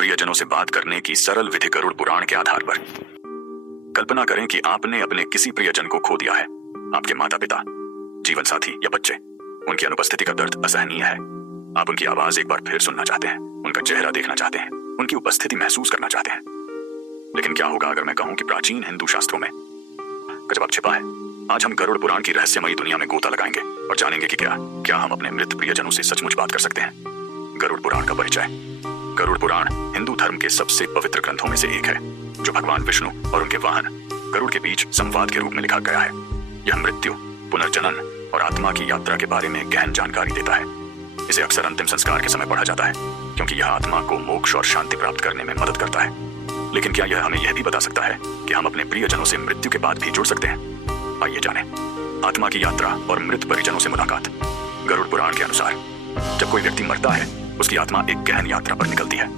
प्रियजनों से बात करने की सरल विधि गरुड़ पुराण के आधार पर। कल्पना करें कि आपने अपने किसी प्रियजन को खो दिया है। आपके माता पिता, जीवन साथी या बच्चे। उनकी अनुपस्थिति का दर्द असहनीय है। आप उनकी आवाज एक बार फिर सुनना चाहते हैं, उनका चेहरा देखना चाहते हैं, उनकी उपस्थिति महसूस करना चाहते हैं। लेकिन क्या होगा अगर मैं कहूं कि प्राचीन हिंदू शास्त्रों में जवाब छिपा है? आज हम गरुड़ पुराण की रहस्यमयी दुनिया में गोता लगाएंगे और जानेंगे कि क्या हम अपने मृत प्रियजनों से सचमुच बात कर सकते हैं। गरुड़ पुराण का परिचय। गरुड़ पुराण हिंदू धर्म के सबसे पवित्र ग्रंथों में से एक है, जो भगवान विष्णु और उनके वाहन गरुड़ के बीच संवाद के रूप में लिखा गया है। यह मृत्यु, पुनर्जनन और आत्मा की यात्रा के बारे में गहन जानकारी देता है। इसे अक्सर अंतिम संस्कार के समय पढ़ा जाता है, क्योंकि यह आत्मा को मोक्ष और शांति प्राप्त करने में मदद करता है। लेकिन क्या यह हमें यह भी बता सकता है कि हम अपने प्रियजनों से मृत्यु के बाद भी जुड़ सकते हैं? आइए जानें। आत्मा की यात्रा और मृत परिजनों से मुलाकात। गरुड़ पुराण के अनुसार जब कोई व्यक्ति मरता है, उसकी आत्मा एक गहन यात्रा पर निकलती है।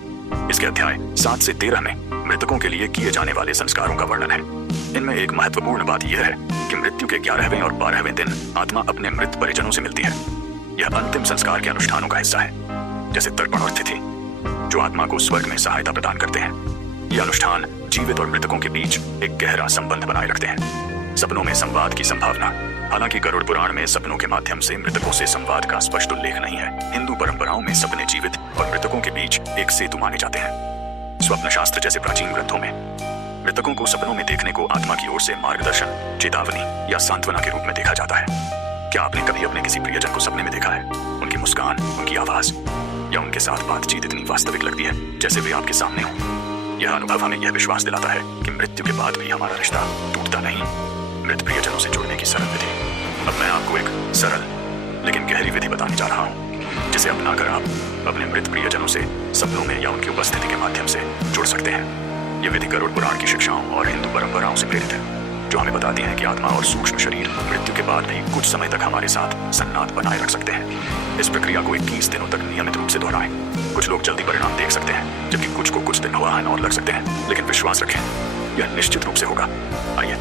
इसके अध्याय 7 से 13 में मृतकों के लिए किए जाने वाले संस्कारों का वर्णन है। इनमें एक महत्वपूर्ण बात यह है कि मृत्यु के 11वें और 12वें दिन आत्मा अपने मृत परिजनों से मिलती है। यह अंतिम संस्कार के अनुष्ठानों का हिस्सा है, जैसे तर्पण और तिथि, जो आत्मा को स्वर्ग में सहायता प्रदान करते हैं। ये अनुष्ठान जीवित और मृतकों के बीच एक गहरा संबंध बनाए रखते हैं। सपनों में संवाद की संभावना। हालांकि गरुड़ पुराण में सपनों के माध्यम से मृतकों से संवाद का स्पष्ट उल्लेख नहीं है, हिंदू परंपराओं में सपने जीवित और मृतकों के बीच एक सेतु माने जाते हैं। स्वप्न शास्त्र जैसे प्राचीन ग्रंथों में मृतकों को सपनों में देखने को आत्मा की ओर से मार्गदर्शन, चेतावनी या सांत्वना के रूप में देखा जाता है। क्या आपने कभी अपने किसी प्रियजन को सपने में देखा है? उनकी मुस्कान, उनकी आवाज या उनके साथ बातचीत इतनी वास्तविक लगती है जैसे वे आपके सामने हो। यह अनुभव हमें यह विश्वास दिलाता है कि मृत्यु के बाद भी हमारा रिश्ता टूटता नहीं। मृत प्रियजनों से जुड़ने की सरल विधि। अब मैं आपको एक सरल लेकिन गहरी विधि बताने जा रहा हूँ, जिसे अपनाकर आप अपने मृत प्रियजनों से सपनों में या उनकी उपस्थिति के माध्यम से जुड़ सकते हैं। यह विधि गरुड़ पुराण की शिक्षाओं और हिंदू परंपराओं से प्रेरित है, जो हमें बताती हैं कि आत्मा और सूक्ष्म शरीर मृत्यु के बाद भी कुछ समय तक हमारे साथ संवाद बनाए रख सकते हैं। इस प्रक्रिया को 21 दिनों तक नियमित रूप से दोहराएं। कुछ लोग जल्दी परिणाम देख सकते हैं, जबकि कुछ को कुछ दिन वाहन और लग सकते हैं, लेकिन विश्वास रखें, यह निश्चित रूप से होगा। आइए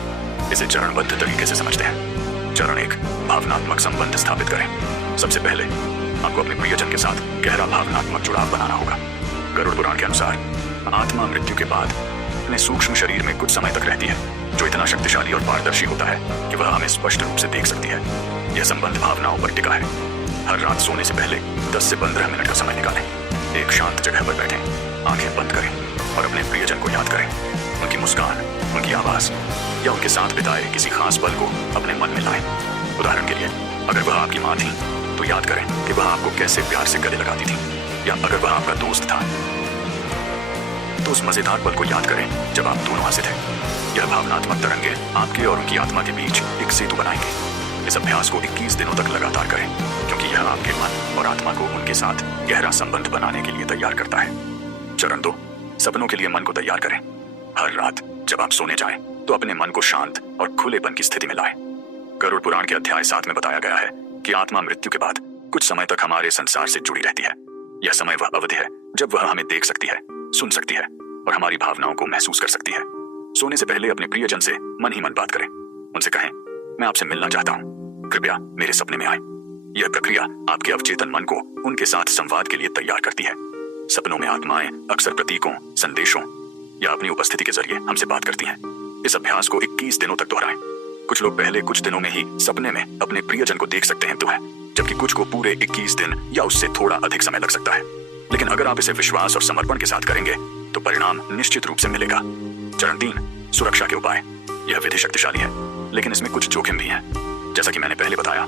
इसे चरणबद्ध तरीके से समझते हैं। चरण 1, भावनात्मक संबंध स्थापित करें। सबसे पहले आपको अपने प्रियजन के साथ गहरा भावनात्मक जुड़ाव बनाना होगा। गरुड़ पुराण के अनुसार आत्मा मृत्यु के बाद अपने सूक्ष्म शरीर में कुछ समय तक रहती है, जो इतना शक्तिशाली और पारदर्शी होता है कि वह हमें स्पष्ट रूप से देख सकती है। यह संबंध भावनाओं पर टिका है। हर रात सोने से पहले 10 से 15 मिनट का समय निकालें। एक शांत जगह पर बैठें, आंखें बंद करें और अपने प्रियजन को याद करें। उनकी मुस्कान, उनकी आवाज या उनके साथ बिताए किसी खास पल को अपने मन में लाएं। उदाहरण के लिए, अगर वह आपकी माँ थी तो याद करें कि वह आपको कैसे प्यार से गले लगाती थी, या अगर वह आपका दोस्त था तो उस मजेदार पल को याद करें जब आप दोनों हंसे थे। यह भावनात्मक तरंगे आपके और उनकी आत्मा के बीच एक सेतु बनाएंगे। इस अभ्यास को 21 दिनों तक लगातार करें, क्योंकि यह आपके मन और आत्मा को उनके साथ गहरा संबंध बनाने के लिए तैयार करता है। चरण 2, सपनों के लिए मन को तैयार करें। हर रात जब आप सोने जाएं, तो अपने मन को शांत और खुलेपन की स्थिति में लाएं। गरुड़ पुराण के अध्याय 7 में बताया गया है कि आत्मा मृत्यु के बाद कुछ समय तक हमारे संसार से जुड़ी रहती है। यह समय वह अवधि है जब वह हमें देख सकती है, सुन सकती है और हमारी भावनाओं को महसूस कर सकती है। सोने से पहले अपने प्रियजन से मन ही मन बात करें। उनसे कहें, मैं आपसे मिलना चाहता हूँ, कृपया मेरे सपने में आए। यह प्रक्रिया आपके अवचेतन मन को उनके साथ संवाद के लिए तैयार करती है। सपनों में आत्माएं अक्सर प्रतीकों, संदेशों या अपनी उपस्थिति के जरिए हमसे बात करती हैं। इस अभ्यास को 21 दिनों तक दोहराएं। कुछ लोग पहले कुछ दिनों में ही सपने में अपने प्रियजन को देख सकते हैं तो है, जबकि कुछ को पूरे 21 दिन या उससे थोड़ा अधिक समय लग सकता है। लेकिन अगर आप इसे विश्वास और समर्पण के साथ करेंगे तो परिणाम निश्चित रूप से मिलेगा। चरण 3, सुरक्षा के उपाय। यह विधि शक्तिशाली है, लेकिन इसमें कुछ जोखिम भी हैं। जैसा कि मैंने पहले बताया,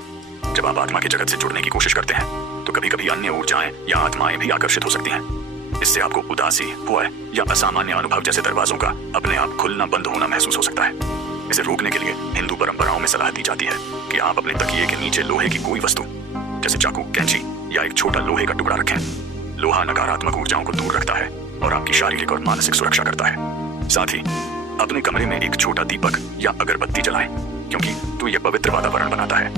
जब आप आत्मा के जगत से जुड़ने की कोशिश करते हैं तो कभी कभी अन्य ऊर्जाएं या आत्माएं भी आकर्षित हो सकती हैं। इससे आपको उदासी, भय या असामान्य अनुभव जैसे दरवाजों का अपने आप खुलना बंद होना महसूस हो सकता है। इसे रोकने के लिए हिंदू परंपराओं में सलाह दी जाती है कि आप अपने तकिए के नीचे लोहे की कोई वस्तु, जैसे चाकू, कैंची या एक छोटा लोहे का टुकड़ा रखें। लोहा नकारात्मक ऊर्जाओं को दूर रखता है और आपकी शारीरिक और मानसिक सुरक्षा करता है। साथ ही अपने कमरे में एक छोटा दीपक या अगरबत्ती जलाएं, क्योंकि तो यह पवित्र वातावरण बनाता है।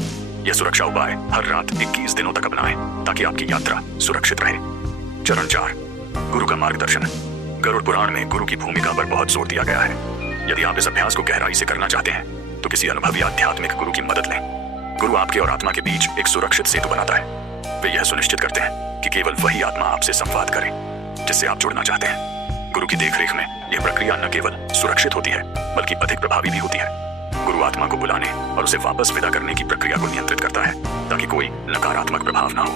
यह सुरक्षा उपाय हर रात 21 दिनों तक अपनाएं, ताकि आपकी यात्रा सुरक्षित रहे। चरण 4, गुरु का मार्गदर्शन। गरुड़ पुराण में गुरु की भूमिका पर बहुत जोर दिया गया है। यदि आप इस अभ्यास को गहराई से करना चाहते हैं तो किसी अनुभवी आध्यात्मिक गुरु की मदद लें। गुरु आपके और आत्मा के बीच एक सुरक्षित सेतु बनाता है। वे यह सुनिश्चित करते हैं कि केवल वही आत्मा आपसे संवाद करे। जिससे आप जुड़ना चाहते हैं। गुरु की देखरेख में यह प्रक्रिया न केवल सुरक्षित होती है बल्कि अधिक प्रभावी भी होती है। गुरु आत्मा को बुलाने और उसे वापस विदा करने की प्रक्रिया को नियंत्रित करता है ताकि कोई नकारात्मक प्रभाव ना हो।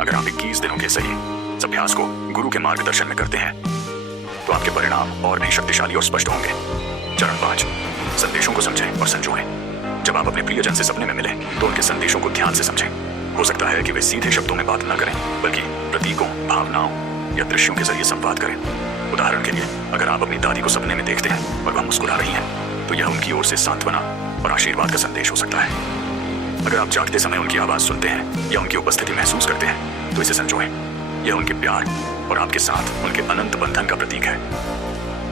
अगर आप 21 दिनों के सही इस अभ्यास को गुरु के मार्गदर्शन में करते हैं तो आपके परिणाम और भी शक्तिशाली और स्पष्ट होंगे। चरण 5, संदेशों को समझें और संजोएं। जब आप अपने प्रियजन से सपने में मिलें तो उनके संदेशों को ध्यान से समझें। हो सकता है कि वे सीधे शब्दों में बात न करें बल्कि प्रतीकों, भावनाओं या दृश्यों के जरिए संवाद करें। उदाहरण के लिए, अगर आप अपनी दादी को सपने में देखते हैं और वह मुस्कुरा रही हैं, तो यह उनकी ओर से सांत्वना और आशीर्वाद का संदेश हो सकता है। अगर आप जागते समय उनकी आवाज सुनते हैं या उनकी उपस्थिति महसूस करते हैं तो इसे संजोएं। यह उनके प्यार और आपके साथ उनके अनंत बंधन का प्रतीक है।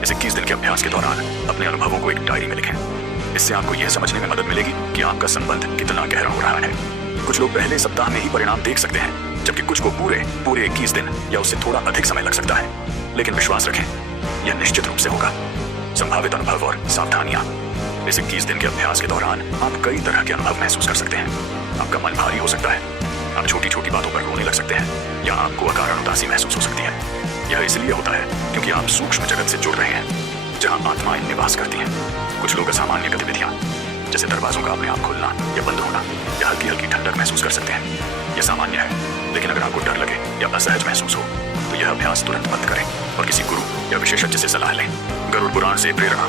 इस 21 दिन के अभ्यास के दौरान अपने अनुभवों को एक डायरी में लिखें। इससे आपको यह समझने में मदद मिलेगी कि आपका संबंध कितना गहरा हो रहा है। कुछ लोग पहले सप्ताह में ही परिणाम देख सकते हैं, जबकि कुछ को पूरे 21 दिन या उससे थोड़ा अधिक समय लग सकता है। लेकिन विश्वास रखें, यह निश्चित रूप से होगा। संभावित अनुभव और सावधानियां। इस 21 दिन के अभ्यास के दौरान आप कई तरह के अनुभव महसूस कर सकते हैं। आपका मन भारी हो सकता है, आप छोटी छोटी बातों पर रोने लग सकते हैं या आपको अकारण उदासी महसूस हो सकती है। यह इसलिए होता है क्योंकि आप सूक्ष्म जगत से जुड़ रहे हैं जहां आत्माएं निवास करती हैं। कुछ लोग असामान्य गतिविधियां जैसे दरवाजों का अपने आप खुलना या बंद होना या हल्की हल्की ठंडक महसूस कर सकते हैं। यह सामान्य है, लेकिन अगर आपको डर लगे या असहज महसूस हो तो यह अभ्यास तुरंत बंद करें और किसी गुरु या विशेषज्ञ से सलाह लें। गरुड़ पुराण से प्रेरणा।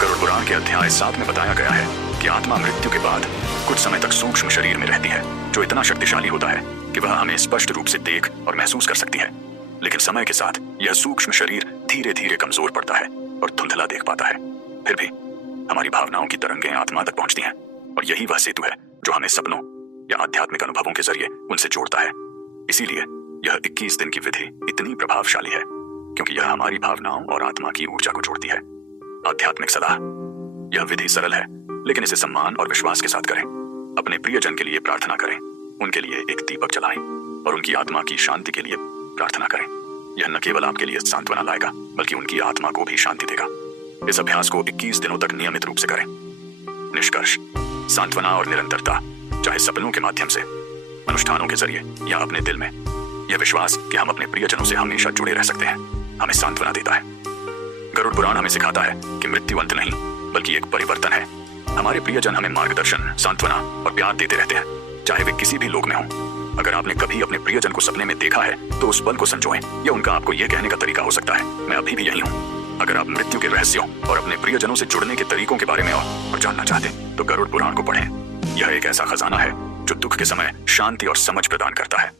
गरुड़ पुराण के अध्याय 7 में बताया गया है कि आत्मा मृत्यु के बाद कुछ समय तक सूक्ष्म शरीर में रहती है, जो इतना शक्तिशाली होता है कि वह हमें स्पष्ट रूप से देख और महसूस कर सकती है। लेकिन समय के साथ यह सूक्ष्म शरीर धीरे धीरे कमजोर पड़ता है और धुंधला देख पाता है। फिर भी हमारी भावनाओं की तरंगें आत्मा तक पहुंचती हैं और यही वह सेतु है जो हमें सपनों या आध्यात्मिक अनुभवों के जरिए उनसे जोड़ता है। इसीलिए यह 21 दिन की विधि इतनी प्रभावशाली है क्योंकि यह हमारी भावनाओं और आत्मा की ऊर्जा को जोड़ती है। आध्यात्मिक सलाह। यह विधि सरल है, लेकिन इसे सम्मान और विश्वास के साथ करें। अपने प्रियजन के लिए प्रार्थना करें, उनके लिए एक दीपक जलाएं और उनकी आत्मा की शांति के लिए प्रार्थना करें। यह न केवल आपके लिए सांत्वना लाएगा बल्कि उनकी आत्मा को भी शांति देगा। इस अभ्यास को 21 दिनों तक नियमित रूप से करें। निष्कर्ष, सांत्वना और निरंतरता, चाहे सपनों के माध्यम से, अनुष्ठानों के जरिए या अपने दिल में, यह विश्वास कि हम अपने प्रियजनों से हमेशा जुड़े रह सकते हैं, हमें सांत्वना देता है। गरुड़ पुराण हमें सिखाता है कि मृत्यु अंत नहीं बल्कि एक परिवर्तन है। हमारे प्रियजन हमें मार्गदर्शन, सांत्वना और प्यार देते रहते हैं, चाहे वे किसी भी लोक में हों। अगर आपने कभी अपने प्रियजन को सपने में देखा है तो उस पल को संजोएं। यह उनका आपको यह कहने का तरीका हो सकता है, मैं अभी भी यही हूँ। अगर आप मृत्यु के रहस्यों और अपने प्रियजनों से जुड़ने के तरीकों के बारे में और जानना चाहते हैं तो गरुड़ पुराण को पढ़ें। यह एक ऐसा खजाना है जो दुख के समय शांति और समझ प्रदान करता है।